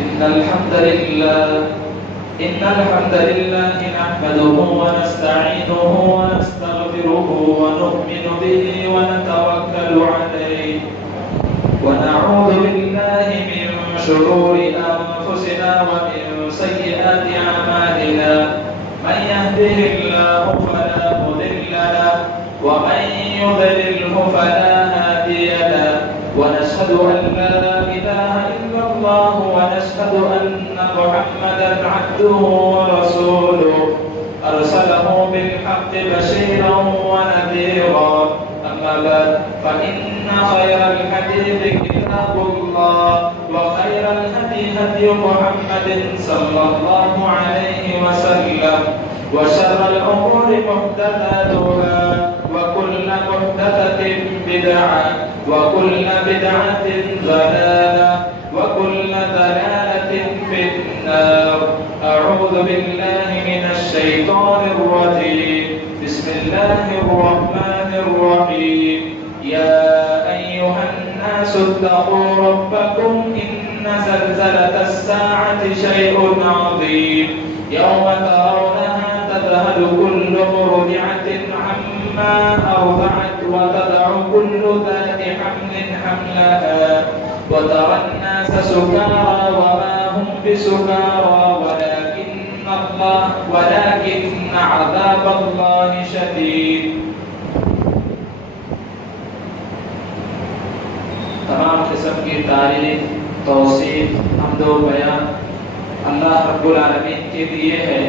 إن الحمد لله نحمده ونستعينه ونستغفره ونؤمن به ونتوكل عليه ونعوذ بالله من شرور أنفسنا ومن سيئات أعمالنا من يهده الله فلا مضل له ومن يضلله فلا هادي له ونشهد أن لا إله إلا الله ونشهد أن محمدا عبده ورسوله أرسله بالحق بشيرا ونذيرا أما بعد فإن خير الحديث كتاب الله وخير الهدي هدي محمد صلى الله عليه وسلم وشر الأمور محدثاتها وكل محدثة بدعة وكل بدعة ضلالة وكل ضلالة في النار. أعوذ بالله من الشيطان الرجيم. بسم الله الرحمن الرحيم. يا أيها الناس اتقوا ربكم إن زلزلة الساعة شيء عظيم يوم ترونها تذهل كل مرضعة عما أرضعت وتضع كل ذات حمل حملها وترى الناس سكارى وما هم بسكارى ولكن عذاب الله شديد. تمام قسم کی تعریف، توصیف، حمد و بیان اللہ رب العالمین کے لیے ہے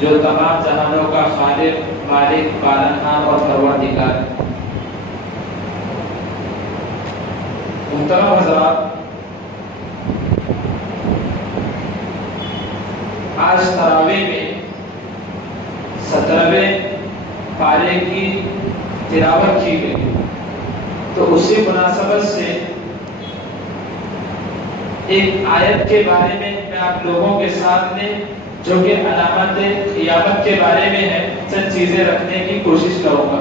جو تمام جہانوں کا خالق، مالک، پالنہار اور پروردگار ہے. محترم حضرات، آج تراویح میں 17ویں پارے کی تلاوت کی گئی، تو اسی مناسبت سے ایک آیت کے بارے میں آپ لوگوں کے سامنے جو کہ علامات قیامت کے بارے میں ہے چند چیزیں رکھنے کی کوشش کروں گا.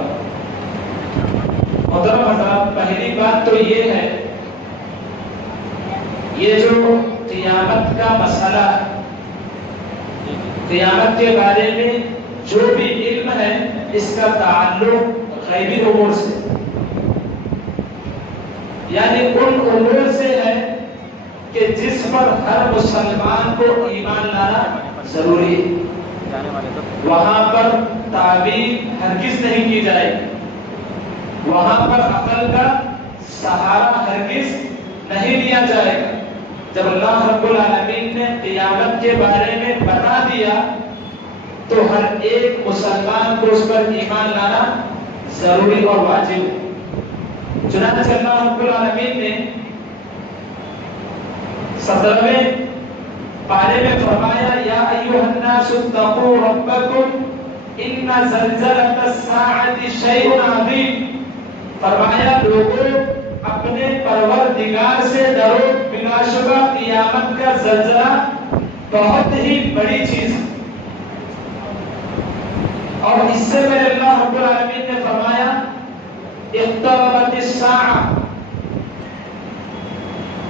محترم حضرات، پہلی بات تو یہ ہے، یہ جو قیامت کا مسئلہ ہے، قیامت کے بارے میں جو بھی علم ہے اس کا تعلق غیبی امور سے، یعنی ان امور سے ہے کہ جس پر ہر مسلمان کو ایمان لانا ضروری ہے. وہاں پر تعبیر ہرگز نہیں کی جائے، وہاں پر عقل کا سہارا ہرگز نہیں لیا جائے گا. جب اللہ رب العالمین نے قیامت کے بارے میں بتا دیا تو ہر ایک مسلمان کو اس پر ایمان لانا ضروری اور واجب ہے. چنانچہ اللہ رب العالمین نے 17ویں پارے میں فرمایا، یا ایھا الناس اتقوا ربکم ان زلزلۃ الساعۃ شیء عظیم. فرمایا لوگوں اپنے پروردگار سے ڈرو، بلا شبہ قیامت کا زلزلہ بہت ہی بڑی چیز ہے. اور اس سے پہلے اللہ رب العالمین نے فرمایا اقتربت الساعہ.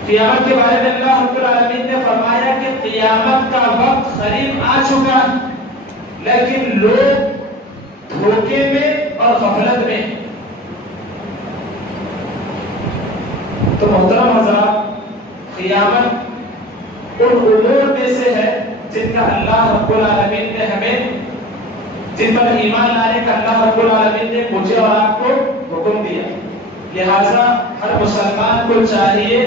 قیامت کے بارے میں اللہ رب العالمین نے فرمایا کہ قیامت کا وقت قریب آ چکا، لیکن لوگ دھوکے میں اور غفلت میں. تو محترم حضرات، قیامت ان امور میں سے ہے جن کا اللہ رب العالمین نے ہمیں، جن پر ایمان لانے کا اللہ رب العالمین نے مجھے اور آپ کو حکم دیا. لہذا ہر مسلمان کو چاہیے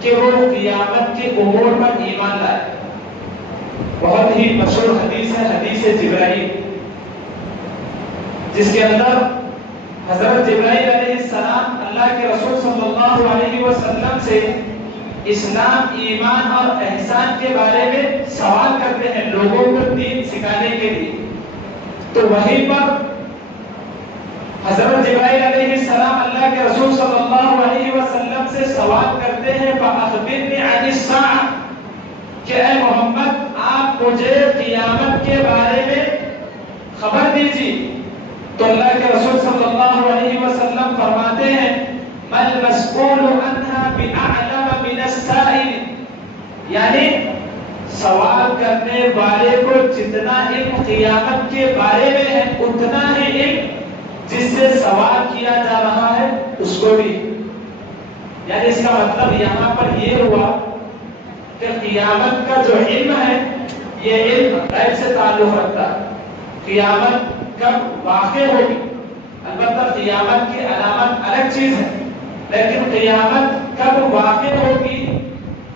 کہ وہ قیامت کے امور پر ایمان لائے. بہت ہی مشہور حدیث ہے، حدیث جبرائیل، جس کے اندر حضرت جبرائیل علیہ السلام اللہ کے رسول صلی اللہ علیہ وسلم سے اسلام، ایمان اور احسان کے بارے میں سوال کرتے ہیں لوگوں کو دین سکھانے کے لیے. تو وہیں پر حضرت جبرائیل علیہ السلام اللہ کے رسول صلی اللہ علیہ وسلم سے سوال کرتے ہیں فَأَخْبِرْنِي عَنِ السَّاعَةِ، کہ اے محمد آپ مجھے قیامت کے بارے میں خبر دیجیے. تو اللہ کے رسول صلی اللہ علیہ وسلم فرماتے ہیں مَا الْمَسْئُولُ عَنْهَا بِأَعْلَمَ مِنَ السَّائِلِ، یعنی سوال کرنے والے کو جتنا علم قیامت کے بارے میں ہے اتنا ہی علم جس سے سوال کیا جا رہا ہے اس کو بھی. یعنی اس کا مطلب یہاں پر یہ ہوا کہ قیامت کا جو علم ہے یہ علم غیب سے تعلق رکھتا ہے. قیامت کب واقع ہوگی؟ البتہ قیامت کی علامت الگ چیز ہے، لیکن قیامت کب واقع ہوگی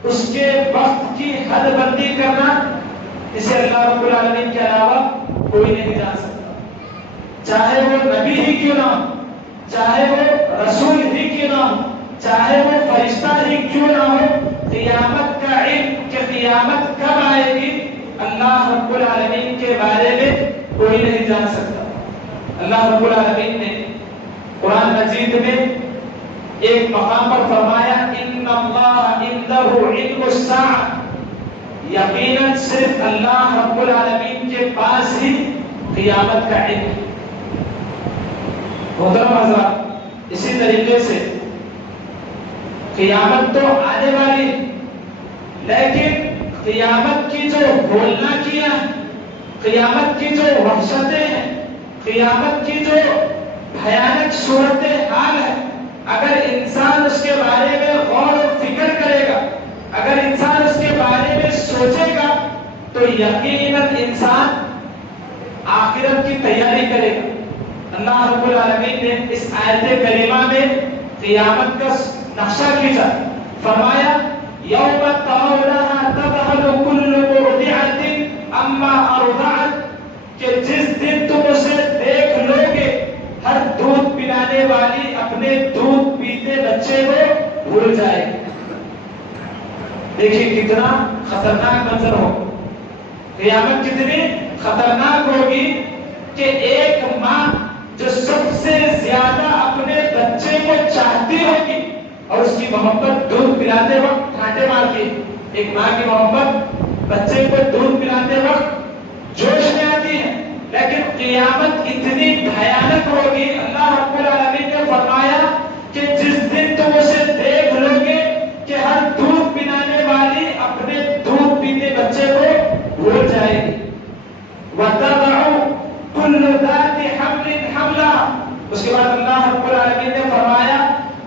اس کے وقت کی حد بندی کرنا اسے اللہ رب العالمین کے علاوہ کوئی نہیں جان سکتا. چاہے وہ نبی ہی کیوں نہ ہو، چاہے وہ رسول ہی کیوں نہ ہو، چاہے وہ فرشتہ ہی کیوں نہ ہو، قیامت کا علم کہ قیامت کب آئے گی اللہ رب العالمین کے بارے میں کوئی نہیں جان سکتا. اللہ رب العالمین نے قرآن مجید میں ایک مقام پر فرمایا ان اللہ عنده علم الساعہ، یقیناً صرف اللہ رب العالمین کے پاس ہی قیامت کا علم. محترم حضرات، اسی طریقے سے قیامت تو آنے والی، لیکن قیامت کی جو بولنا کیا، قیامت کی جو وحشتیں ہیں، قیامت کی جو بھیانک صورت حال ہے، اگر انسان اس کے بارے میں غور و فکر کرے گا، اگر انسان اس کے بارے میں سوچے گا تو یقیناً انسان آخرت کی تیاری کرے گا. اللہ رب العالمین نے اس آیت کریمہ میں قیامت کا نقشہ کھینچا، فرمایا یوم ترونها تذهل كل مرضعة عما ارضعت، کہ جس دن تم اسے دیکھ لو گے ہر دودھ پلانے والی اپنے دودھ پیتے بچے کو بھول جائے. دیکھیے کتنا خطرناک منظر ہو، قیامت کتنی خطرناک ہوگی کہ ایک ماں جو سب سے زیادہ اپنے بچے کو چاہتی ہوگی اور اس کی محبت دودھ پلاتے وقت ٹھاٹے مارتی، ایک ماں کی محبت بچے کو دودھ پلاتے وقت جوش میں آتی ہے، لیکن قیامت اتنی بھیانک ہوگی. اللہ رب العالمین نے فرمایا کہ جس دن تم اسے دیکھ لو گے کہ ہر دودھ پلانے والی اپنے دودھ پیتے بچے کو بھول جائے گی. وَتَضَعُ كُلُّ ذَاتِ حَمْلٍ حَمْلَهَا، اس کے بعد اللہ رب العالمین نے فرمایا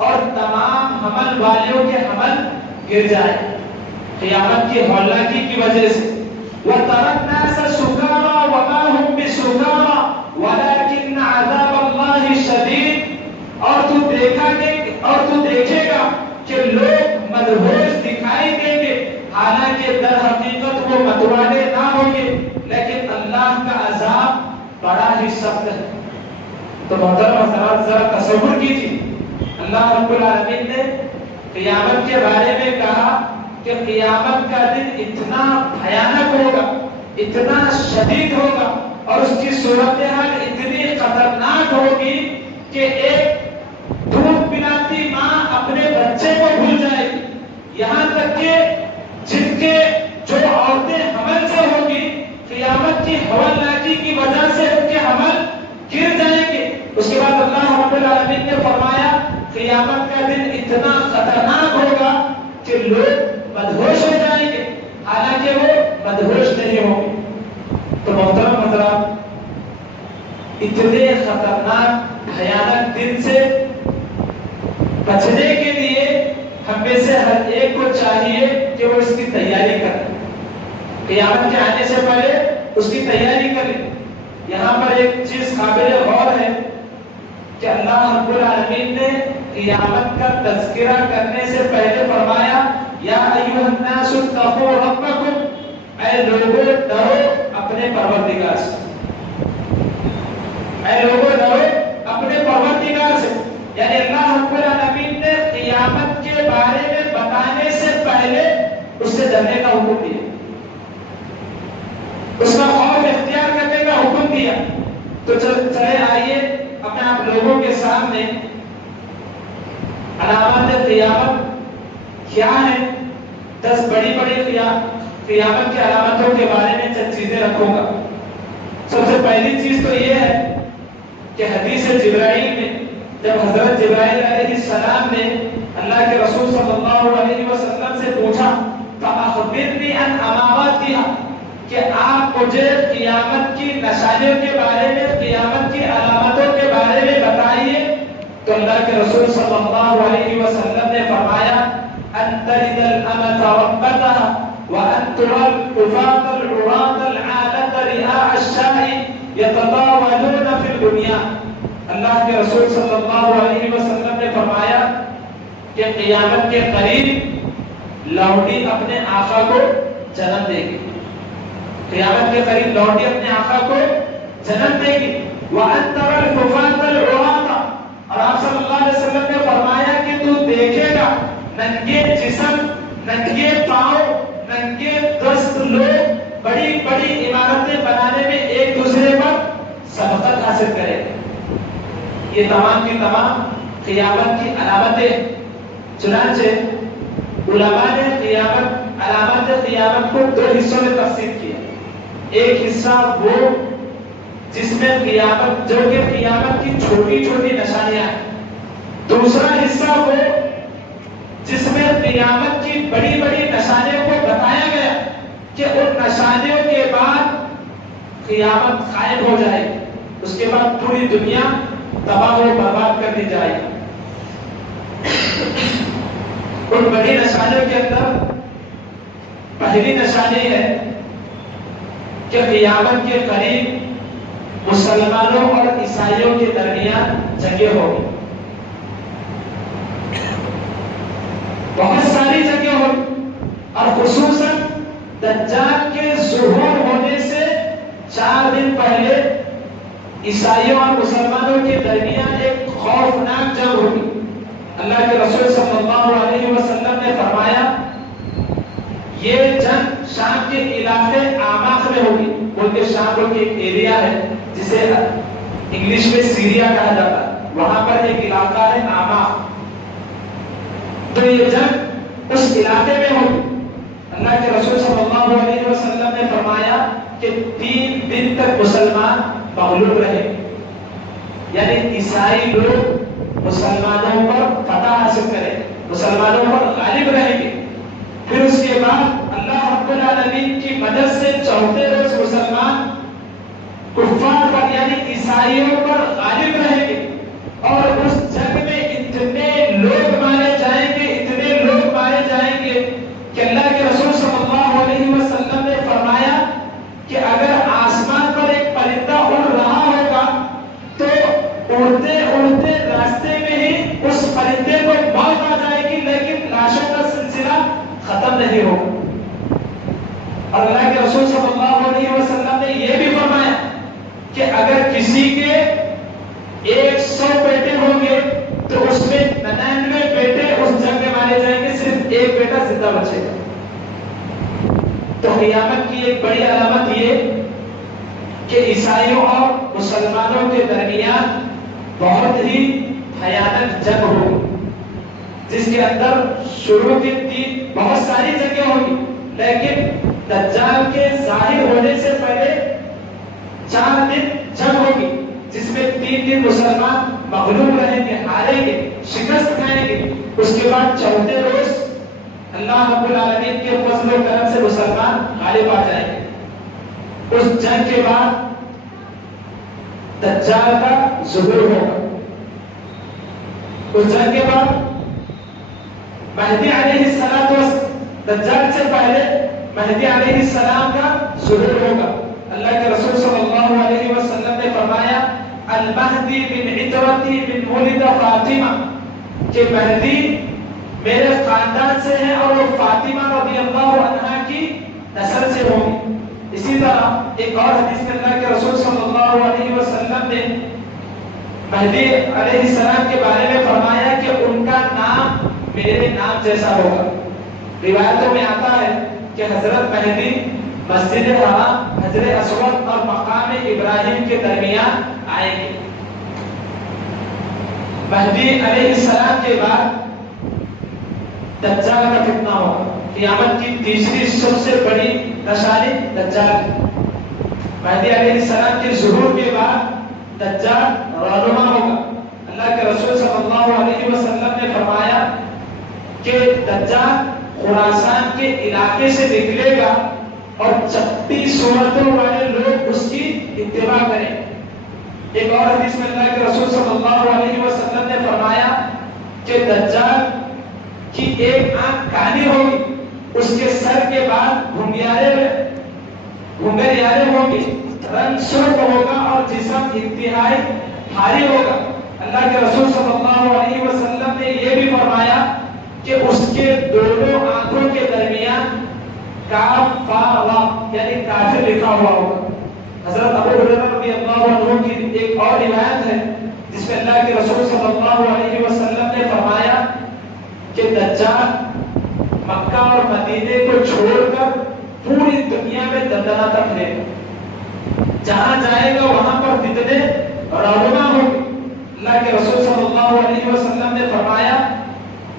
اور تمام حمل والیوں کے حمل گر جائے قیامت کی ہولناکی کی وجہ سے. وَتَرَى النَّاسَ سُكَارَىٰ وَمَا هُم بِسُكَارَىٰ وَلَٰكِنَّ عَذَابَ اللَّهِ شَدِيدٌ، اور تو دیکھے گا کہ لوگ مدہوش دکھائی دیں گے، حالانکہ در حقیقت وہ متوانے نہ ہوں گے، لیکن اللہ کا عذاب بڑا ہی سخت ہے. تو محترم حضرات ذرا تصور کیجیے، اللہ رب العالمین نے قیامت کے بارے میں کہا کہ قیامت کا دن اتنا بھیانک ہوگا، اتنا شدید ہوگا اور اس کی صورتحال اتنی خطرناک ہوگی کہ ایک دودھ پلاتی ماں اپنے بچے کو بھول جائے گی. یہاں تک کہ جن کے جو عورتیں حمل سے ہوگی قیامت کی ہولناکی کی وجہ سے ان کے حمل گر جائیں گے. اس کے بعد اللہ رب العالمین نے فرمایا قیامت کا دن اتنا خطرناک ہوگا کہ لوگ مدہوش ہو جائیں گے، حالانکہ وہ مدہوش نہیں ہوں گے. تو محترم حضرات، اتنے خطرناک بھیانک دن سے بچنے کے لیے ہم میں سے ہر ایک کو چاہیے کہ وہ اس کی تیاری کرے، قیامت کے آنے سے پہلے اس کی تیاری کرے. یہاں پر ایک چیز قابل غور ہے کہ اللہ رب العالمین نے قیامت کا تذکرہ کرنے سے پہلے فرمایا یا ایھا الناس اتقوا ربکم، اے لوگوں ڈرو اپنے پروردگار سے، اے لوگوں ڈرو اپنے پروردگار سے. یعنی اللہ رب العالمین نے قیامت کے بارے میں بتانے سے پہلے اس سے ڈرنے کا حکم دیا، اس کا خوف اختیار کرنے کا حکم دیا. تو چلے آئیے اپنے آپ لوگوں کے سامنے علامات قیامت کیا ہیں، 10 بڑی بڑی قیامت کی علامتوں کے بارے میں چند چیزیں رکھوں گا. سب سے پہلی چیز تو یہ ہے کہ حدیث جبرائیل میں جب حضرت جبرائیل علیہ السلام نے اللہ کے رسول صلی اللہ علیہ وسلم سے پوچھا فَأَخْبَرْنِي اخبرنی عن اماماتها کہ آپ مجھے قیامت کی نشانیوں کے بارے میں، قیامت کی علامتوں کے بارے میں بتائیے۔ تو اللہ کے رسول صلی اللہ علیہ وسلم نے فرمایا ان تلد الامة ربتها وان ترى الحفاة العراة العالة رئاء الشاء يتطاولون في البنيان۔ اللہ کے رسول صلی اللہ علیہ وسلم نے فرمایا کہ قیامت کے قریب لوٹی اپنے آقا کو جنم دے گی، قیامت کے قریب لوٹی اپنے آقا کو جنم دے گی۔ وَأَن تَرَى الْحُفَاةَ الْعُرَاةَ، اور آپ صلی اللہ علیہ وسلم نے فرمایا کہ تو دیکھے گا ننگے جسم، ننگے پاؤں، ننگے دست لوگ بڑی بڑی عمارتیں بنانے میں ایک دوسرے پر سبقت حاصل کریں گے۔ یہ تمام کی تمام قیامت کی علامتیں۔ چنانچہ علماء نے قیامت، علامات قیامت کو دو حصوں میں تقسیم کیا۔ ایک حصہ وہ جس میں قیامت، جو کہ قیامت کی چھوٹی چھوٹی نشانیاں ہیں۔ دوسرا حصہ وہ جس میں قیامت کی بڑی بڑی نشانیوں کو بتایا گیا کہ ان نشانیوں کے بعد قیامت قائم ہو جائے گی، اس کے بعد پوری دنیا تباہ و برباد کر دی جائے گی۔ ان بڑی نشانیوں کے اندر پہلی نشانی ہے کہ قیامت کے قریب مسلمانوں اور عیسائیوں کے درمیان جنگیں ہوگی، بہت ساری جنگیں ہوگی، اور خصوصاً دجال کے ظہور ہونے سے 4 دن پہلے عیسائیوں اور مسلمانوں کے درمیان ایک خوفناک جنگ ہوگی۔ اللہ کے رسول صلی اللہ علیہ وسلم نے فرمایا یہ جنگ شام کے علاقے آماخ میں ہوگی، بلکہ شام کو ایک ایریا ہے جسے انگلش میں سیریا کہا جاتا ہے، وہاں پر ایک علاقہ ہے آماخ، تو یہ جنگ اس علاقے میں ہوگی۔ اللہ کے رسول صلی اللہ علیہ وسلم نے فرمایا کہ 3 دن تک مسلمان مغلوب رہے، یعنی عیسائی لوگ مسلمانوں پر فتح حاصل کریں، مسلمانوں پر غالب رہیں گے۔ پھر اس کے بعد اللہ رب العالمین کی مدد سے چوتھے روز مسلمان کفار پر یعنی عیسائیوں پر غالب رہیں گے، اور اس جنگ میں اتنے لوگ مارے جائیں گے، اتنے لوگ مارے جائیں گے کہ اللہ کے رسول صلی اللہ علیہ وسلم نے فرمایا کہ اگر آسمان پر ایک پرندہ اڑ رہا ہوگا تو اڑتے اڑتے راستے میں ہی اس پرندے کو موت آ جائے گی، لیکن لاشوں کا سلسلہ ختم نہیں ہوگا۔ اور اللہ کے رسول صلی اللہ علیہ وسلم نے یہ بھی فرمایا کہ اگر کسی کے 100 بیٹے ہوں گے تو اس میں 99 بیٹے اس جنگ میں مارے جائیں گے، صرف ایک بیٹا زندہ بچے گا۔ تو قیامت کی ایک بڑی علامت یہ کہ عیسائیوں اور مسلمانوں کے درمیان بہت ہی بھیانک جنگ ہوگی، جس کے اندر شروع کے 3 بہت ساری جنگیں ہوگی، لیکن دجال کے ظاہر ہونے سے پہلے 4 دن جنگ ہوگی، جس میں 3 دن مسلمان مغلوب رہیں گے، ہاریں گے، شکست کھائیں گے۔ اس کے بعد چوتھے روز اللہ رب العالمین کے فضل و کرم سے مسلمان غالب آ جائیں گے۔ اس جنگ کے بعد دجال کا ظہور ہوگا۔ اس جنگ کے بعد مہدی علیہ السلام، دجال سے پہلے مہدی علیہ السلام کا ظہور ہوگا۔ اللہ کے رسول صلی اللہ علیہ وسلم نے فرمایا المہدی من عترتی من ولد فاطمہ، کہ مہدی میرے خاندان سے ہے اور وہ فاطمہ رضی اللہ عنہا کی نسل سے ہوگی۔ اسی طرح ایک اور حدیث میں اللہ کے رسول صلی اللہ علیہ وسلم نے مہدی علیہ السلام کے بارے میں فرمایا کہ ان کا نام میرے نام جیسا ہوگا۔ روایتوں میں آتا ہے کہ حضرت مہدی مسجد حرام، حجر اسود اور مقام ابراہیم کے درمیان آئیں گے۔ مہدی علیہ السلام کے بعد دجال کا فتنہ ہوگا۔ قیامت کی تیسری سب سے بڑی نشانی دجال۔ مہدی علیہ السلام کے ظہور کے بعد دجال رونما ہوگا۔ اللہ کے رسول صلی اللہ علیہ وسلم نے فرمایا کہ دجال خراسان کے علاقے سے نکلے گا اور چپٹی صورتوں والے لوگ اس کی اتباع کریں. ایک اور حدیث میں اللہ کے رسول صلی اللہ علیہ وسلم نے فرمایا کہ دجال کی ایک آنکھ کانی ہوگی, اس کے سر کے بعد گھنگریالے ہوں گے, رنگ سرخ ہوگا اور جسم انتہائی بھاری ہوگا. اللہ کے رسول صلی اللہ علیہ وسلم نے یہ بھی فرمایا کہ اس کے دونوں آنکھوں کے درمیان کاف فا وا یعنی کافر لکھا ہوا ہوگا. حضرت ابو ہریرہ رضی اللہ عنہ کی ایک اور روایت ہے جس میں اللہ کے رسول صلی اللہ علیہ وسلم نے فرمایا کہ دجال مکہ اور مدینے کو چھوڑ کر پوری دنیا میں دندناتا پھرے گا. جہاں جائے گا وہاں پر فتنے رونما ہوں گے. اللہ کے رسول صلی اللہ علیہ وسلم نے فرمایا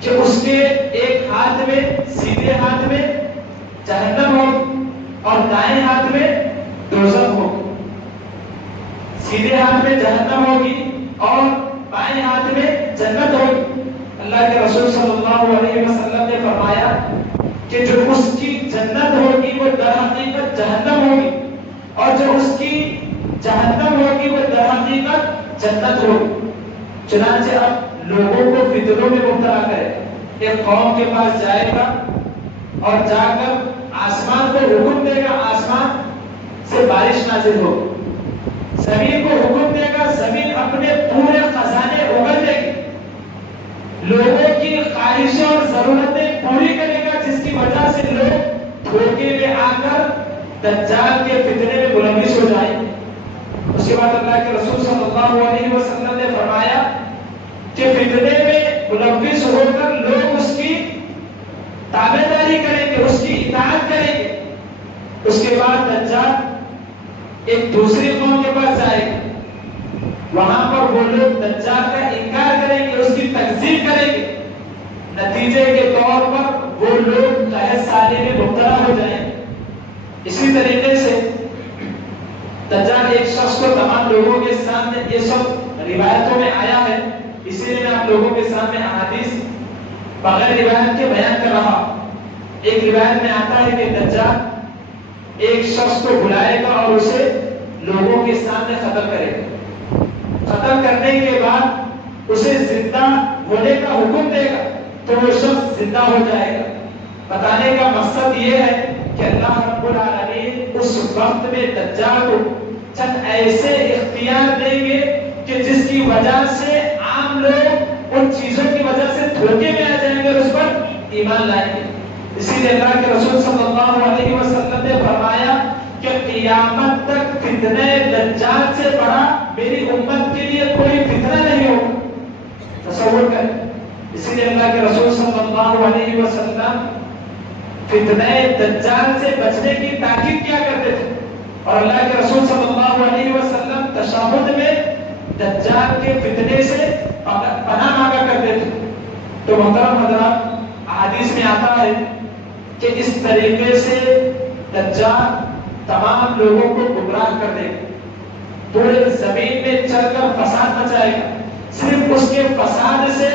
کہ اس کے ایک ہاتھ میں, سیدھے ہاتھ میں جہنم ہوگی اور دائیں ہاتھ میں دوزخ ہوگی. سیدھے ہاتھ میں جہنم ہوگی اور بائیں ہاتھ میں جنت ہوگی. اللہ کے رسول صلی اللہ علیہ وسلم نے فرمایا کہ جو اس کی جنت ہوگی وہ در حقیقت جہنم ہوگی اور جو اس کی جہنم ہوگی وہ در حقیقت جنت ہوگی. چنانچہ اب لوگوں کو فتنوں میں مبتلا کرے. ایک قوم کے پاس جائے گا اور جا کر آسمان کو حکم دے گا آسمان سے بارش نازل ہو, زمین کو حکم دے گا زمین اپنے پورے خزانے اگل دے گی, لوگوں کی خواہشیں اور ضرورتیں پوری کرے گا جس کی وجہ سے لوگ دھوکے میں آ کر دجال کے فتنے میں ملوث ہو جائیں. اس کے بعد اللہ کے رسول صلی اللہ علیہ وسلم نے فرمایا کہ فتنے میں ملوث ہو کر لوگ اس کی تابعداری کریں گے, اس کی اطاعت کریں گے. اس کے بعد دجال ایک دوسری قوم کے پاس جائے گا, وہاں پر وہ لوگ دجال کا انکار کریں گے, اس کی تکذیب کریں گے. نتیجے کے طور پر وہ لوگ قحط سالی میں مبتلا ہو جائیں گے. اسی طریقے سے دجال ایک شخص کو تمام لوگوں کے سامنے, یہ سب روایتوں میں آیا ہے اسی لیے میں آپ لوگوں کے سامنے احادیث بغیر روایت کے بیان کر رہا. ایک روایت میں آتا ہے کہ دجال ایک شخص کو بلائے گا اور اسے لوگوں کے سامنے قتل کرے گا. قتل کرنے کے بعد اسے زندہ ہونے کا حکم دے گا تو وہ شخص زندہ ہو جائے گا. بتانے کا مقصد یہ ہے کہ اللہ رب العالمین اس وقت میں دجال کو چند ایسے اختیار دیں گے کہ جس کی وجہ سے عام لوگ ان چیزوں کی وجہ سے دھوکے میں آ جائیں گے اور اس پر ایمان لائیں گے. اسی لیے اللہ کے رسول صلی اللہ علیہ وسلم نے فرمایا کہ قیامت تک فتنہ دجال سے بڑا میری امت کے لیے کوئی فتنہ نہیں ہوگا. تصور کریں. اسی لیے اللہ کے رسول صلی اللہ علیہ وسلم فتنہ دجال سے بچنے کی تاکید کیا کرتے تھے اور اللہ کے رسول صلی اللہ علیہ وسلم تشہد میں دجال کے فتنے سے پناہ مانگا کرتے تھے. تو محترم حضرات, احادیث میں آتا ہے کہ اس طریقے سے دجال تمام لوگوں کو گمراہ کر دے گا, پورے زمین میں چل کر فساد مچائے گا. صرف اس کے فساد سے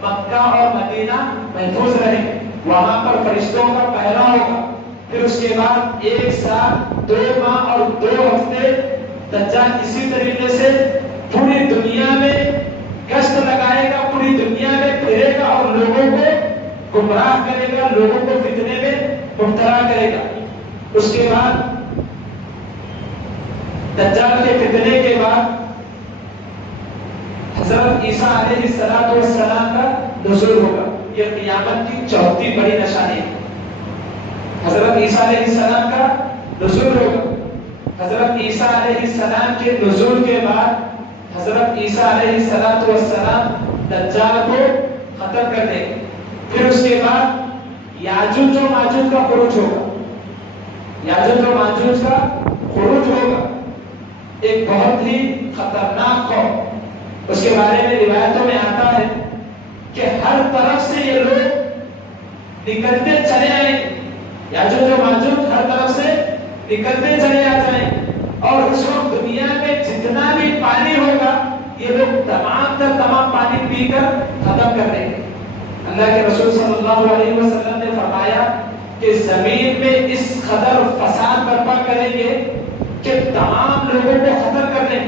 مکہ اور مدینہ محفوظ رہے گا, وہاں پر فرشتوں کا پہرا ہوگا. پھر اس کے بعد 1 سال 2 ماہ اور 2 ہفتے دجال اسی طریقے سے پوری دنیا میں گشت لگائے گا, پوری دنیا میں پھرے گا اور لوگوں کو گمراہ کرے گا, لوگوں کو فتنے میں مبتلا کرے گا. اس کے بعد دجال کے فتنے کے بعد حضرت عیسیٰ علیہ السلام کا نزول ہوگا. یہ قیامت کی چوتھی بڑی نشانی ہے. حضرت عیسیٰ علیہ السلام کا نزول ہوگا. حضرت عیسیٰ علیہ السلام کے نزول کے بعد حضرت عیسیٰ علیہ السلام دجال کو ختم کر دیں گے. پھر اس کے بعد یاجوج و ماجوج کا خروج ہوگا. یاجوج و ماجوج کا خروج ہوگا, ایک بہت ہی خطرناک قوم. اس کے بارے میں روایتوں میں آتا ہے کہ ہر طرف سے یہ لوگ نکلتے چلے آئیں, یاجوج و ماجوج ہر طرف سے نکلتے چلے آ جائیں اور اس وقت دنیا میں جتنا بھی پانی ہوگا یہ لوگ تمام پانی پی کر ختم کر دیں گے. اللہ کے رسول صلی اللہ علیہ وسلم نے فرمایا کہ زمین میں اس قدر فساد برپا کریں گے کہ تمام لوگوں کو ختم کر دیں.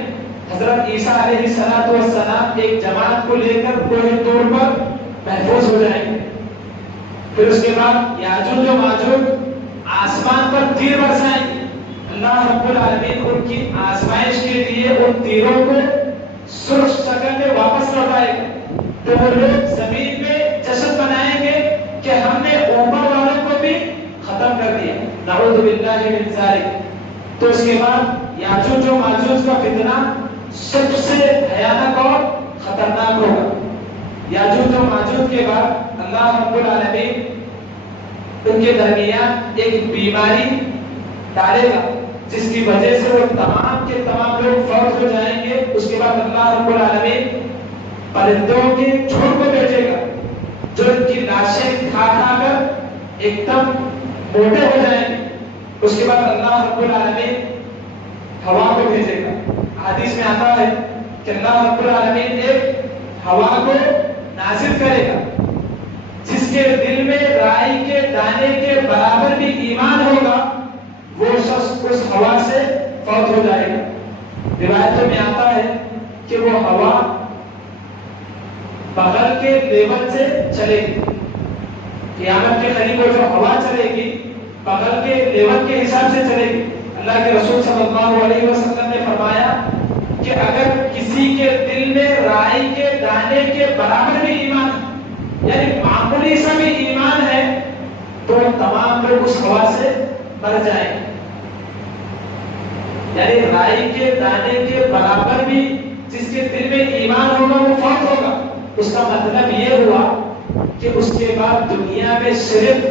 حضرت عیسیٰ علیہ السلام ایک جماعت کو لے کر کوہ طور پر محفوظ ہو جائیں گے. پھر اس کے بعد یاجوج و ماجوج آسمان پر تیر برسائیں گے. اللہ رب العالمین ان کی آزمائش کے لیے ان تیروں کو سرخ شکل میں واپس لوٹائے گا. تو وہ لوگ زمین میں جشن منائیں گے کہ ہم نے اوپر والوں کو بھی ختم کر دیا. نعوذ باللہ من ذالک. تو اس کے بعد یاجوج و ماجوج کا فتنہ سب سے بھیانک اور خطرناک ہوگا. یاجوج و ماجوج کے بعد اللہ رب العالمین ان کے درمیان ایک بیماری ڈالے گا جس کی وجہ سے وہ تمام کے تمام لوگ فوت ہو جائیں گے. اس کے بعد اللہ رب العالمین پرندوں کے جھنڈ کو بھیجے گا جو ان کی لاشیں کھا کھا کر ایک دم موٹے ہو جائیں گے. اس کے بعد اللہ رب العالمین ہوا کو بھیجے گا. حدیث میں آتا ہے کہ اللہ رب العالمین ایک ہوا کو نازل کرے گا جس کے دل میں رائی کے دانے کے برابر بھی ایمان ہوگا. وہ شخص اس ہوا سے فوت ہو جائے گا. روایتوں میں آتا ہے کہ وہ ہوا بغل کے لیول سے چلے گی. قیامت کے قریب وہ جو ہوا چلے گی بغل کے لیول کے حساب سے چلے گی. اللہ کے رسول صلی اللہ علیہ وسلم نے فرمایا کہ اگر کسی کے دل میں رائی کے دانے کے برابر بھی ایمان یعنی معمولی سا بھی ایمان ہے تو تمام لوگ اس ہوا سے مر جائیں. یعنی رائی کے دانے کے برابر بھی جس کے دل میں ایمان ہوگا وہ فوت ہوگا. اس کا مطلب یہ ہوا کہ اس کے بعد دنیا میں صرف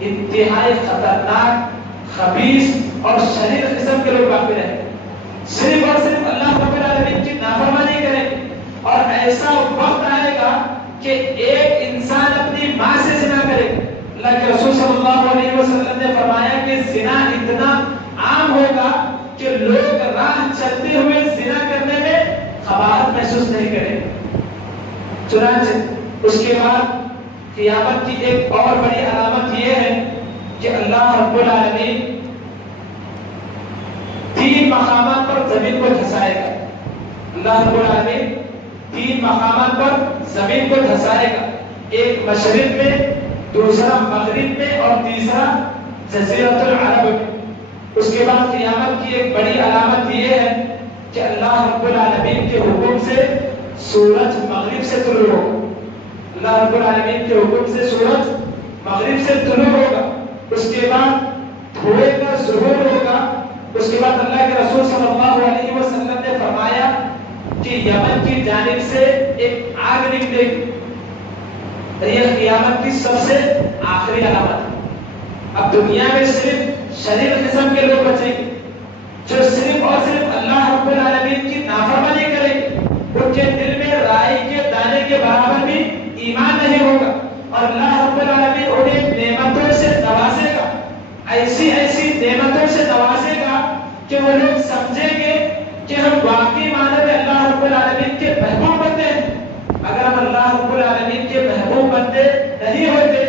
انتہائی خطرناک خبیث اور شریر قسم کے لوگ باقی رہیں گے. صرف اور صرف اللہ رب العالمین کی نافرمانی کریں گے. اور ایسا وقت آئے گا کہ ایک انسان اپنی ماں سے زنا کرے گا. اللہ کے رسول صلی اللہ علیہ وسلم نے فرمایا کہ زنا اتنا عام ہوگا کہ لوگ راہ چلتے ہوئے زنا کرنے میں قباحت محسوس نہیں کریں گے. چنانچہ اس کے بعد قیامت کی ایک اور بڑی علامت یہ ہے کہ اللہ رب العالمین 3 مقامات پر زمین کو دھسائے گا. اللہ رب العالمین 3 مقامات پر زمین کو دھسائے گا. ایک مشرق میں, دوسرا مغرب میں اور تیسرا جزیرۃ العرب میں. اس کے بعد قیامت کی ایک بڑی علامت یہ ہے کہ اللہ رب العالمین کے حکم سے سورج مغرب سے طلوع ہوگا. اللہ رب العالمین کے حکم سے سورج مغرب سے طلوع ہوگا. اس کے بعد دھوئے کا ظہور ہوگا. اس کے بعد اللہ کے رسول صلی اللہ علیہ وسلم نے فرمایا کہ یمن کی جانب سے ایک آگ نکلے گی. یہ قیامت کی سب سے آخری علامت ہے. اب دنیا میں صرف شریر قسم کے لوگ بچیں گے جو صرف اور صرف اللہ رب العالمین کی نافرمانی کریں گے. ان کے دل میں رائی کے دانے کے برابر بھی ایمان نہیں ہوگا اور اللہ رب العالمین انہیں نعمتوں سے نوازے گا. ایسی ایسی نعمتوں سے نوازے گا کہ وہ لوگ سمجھیں گے کہ ہم واقعی معنی میں اللہ رب العالمین کے محبوب بندے ہیں. اگر ہم اللہ رب العالمین کے محبوب بندے نہیں ہوتے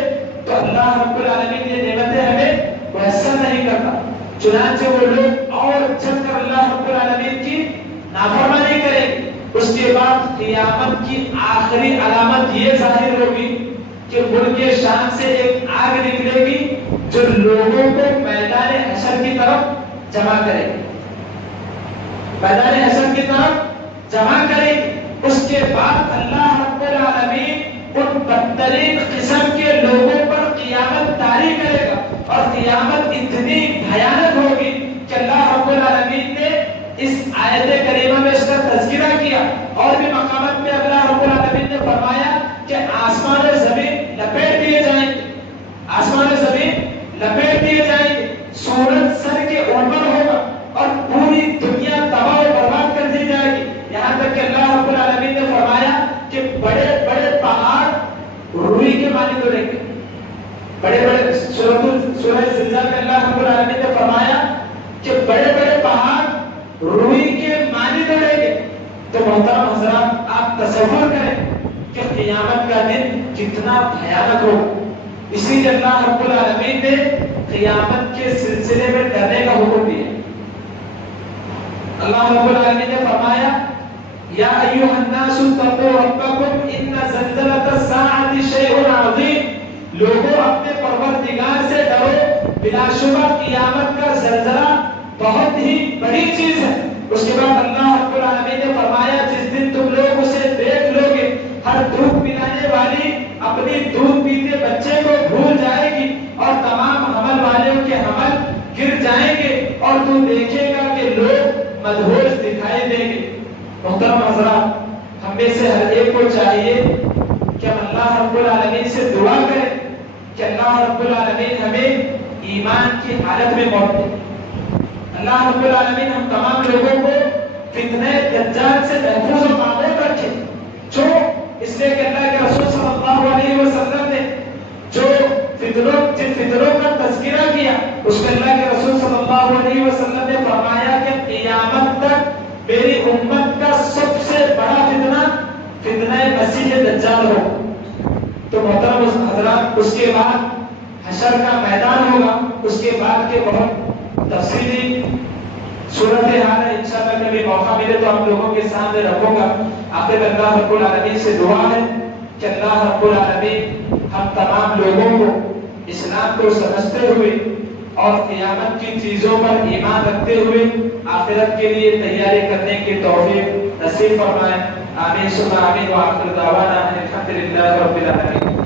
تو اللہ رب العالمین یہ نعمتیں ہمیں میسر نہیں کرتا. چنانچہ وہ لوگ اور چل کر اللہ رب العالمین کی نافرمانی کریں گے. اس کے بعد قیامت کی آخری علامت یہ ظاہر ہوگی کہ ملک شام سے ایک آگ نکلے گی جو لوگوں کو میدان حشر کی طرف جمع کرے گی. میدان حشر کی طرف جمع کرے گی. اس کے بعد اللہ رب العالمین ان بدترین قسم کے لوگوں پر قیامت طاری کرے گا اور قیامت اتنی بھیانک ہوگی کہ اللہ رب العالمین نے اس آیت کریمہ میں اس کا تذکرہ کیا. اور بھی مقامات میں اللہ رب العالمین نے فرمایا کہ آسمان و زمین لپیٹ دیے جائیں گے. آسمان و زمین لپیٹ دیے جائیں گے. سورج سر کے اوپر ہوگا اور پوری دنیا تباہ و برباد کر دی جائے گی. یہاں تک کہ اللہ رب العالمین نے فرمایا کہ بڑے بڑے پہاڑ روئی کے مانند ہو رہیں گے. بڑے بڑے سورہ زلزلہ میں اللہ رب العالمین نے فرمایا کہ بڑے بڑے پہاڑ روئی کے مانند ہو رہیں گے. تو محترم حضرات آپ تصور کریں کہ قیامت کا دن کتنا بھیانک ہو. اسی لیے اللہ رب العالمین نے قیامت کے سلسلے میں ڈرنے کا حکم دیا. اللہ رب العالمین نے فرمایا یا ایھا الناس اتقوا ربکم ان زلزلۃ الساعۃ شیء عظیم. لوگوں اپنے پروردگار سے ڈرو، بلا شبہ قیامت کا زلزلہ بہت ہی بڑی چیز ہے. اس کے بعد اللہ رب العالمین نے فرمایا جس دن تم لوگ اسے دیکھ لو گے، ہر دودھ پلانے والی اپنی دودھ پیتے بچے کو بھول جائے گی اور تمام حمل والوں کے حمل گر جائیں گے اور تو دیکھے گا کہ لوگ مدہوش دکھائی دیں گے. محترم حضرات، ہم میں سے ہر ایک کو چاہیے کہ ہم اللہ رب العالمین سے دعا کریں کہ اللہ رب العالمین ہمیں ایمان کی حالت میں موت دے. اللہ رب العالمین ہم تمام لوگوں کو فتنہ دجال سے محفوظ و معمول رکھے. جو اس لیے کہ اللہ کے رسول صلی اللہ علیہ وسلم نے جو جن فتنوں کا تذکرہ کیا، اس میں اللہ کے رسول صلی اللہ علیہ وسلم نے فرمایا کہ قیامت تک میری امت کا سب سے بڑا فتنہ مسیح دجال ہو. تو محترم حضرات، اس کے بعد حشر کا میدان ہوگا. اس کے بعد کے بہت تفصیلی صورتحال ہے. انشاءاللہ کبھی موقع ملے تو آپ لوگوں کے سامنے رکھوں گا. آخر اللہ رب العالمین سے دعا ہے کہ اللہ رب العالمین ہم تمام لوگوں کو اسلام کو سمجھتے ہوئے اور قیامت کی چیزوں پر ایمان رکھتے ہوئے آخرت کے لیے تیاری کرنے کی توفیق نصیب فرمائے. آمین ثم آمین. وآخر دعوانا الحمد للہ رب العالمین.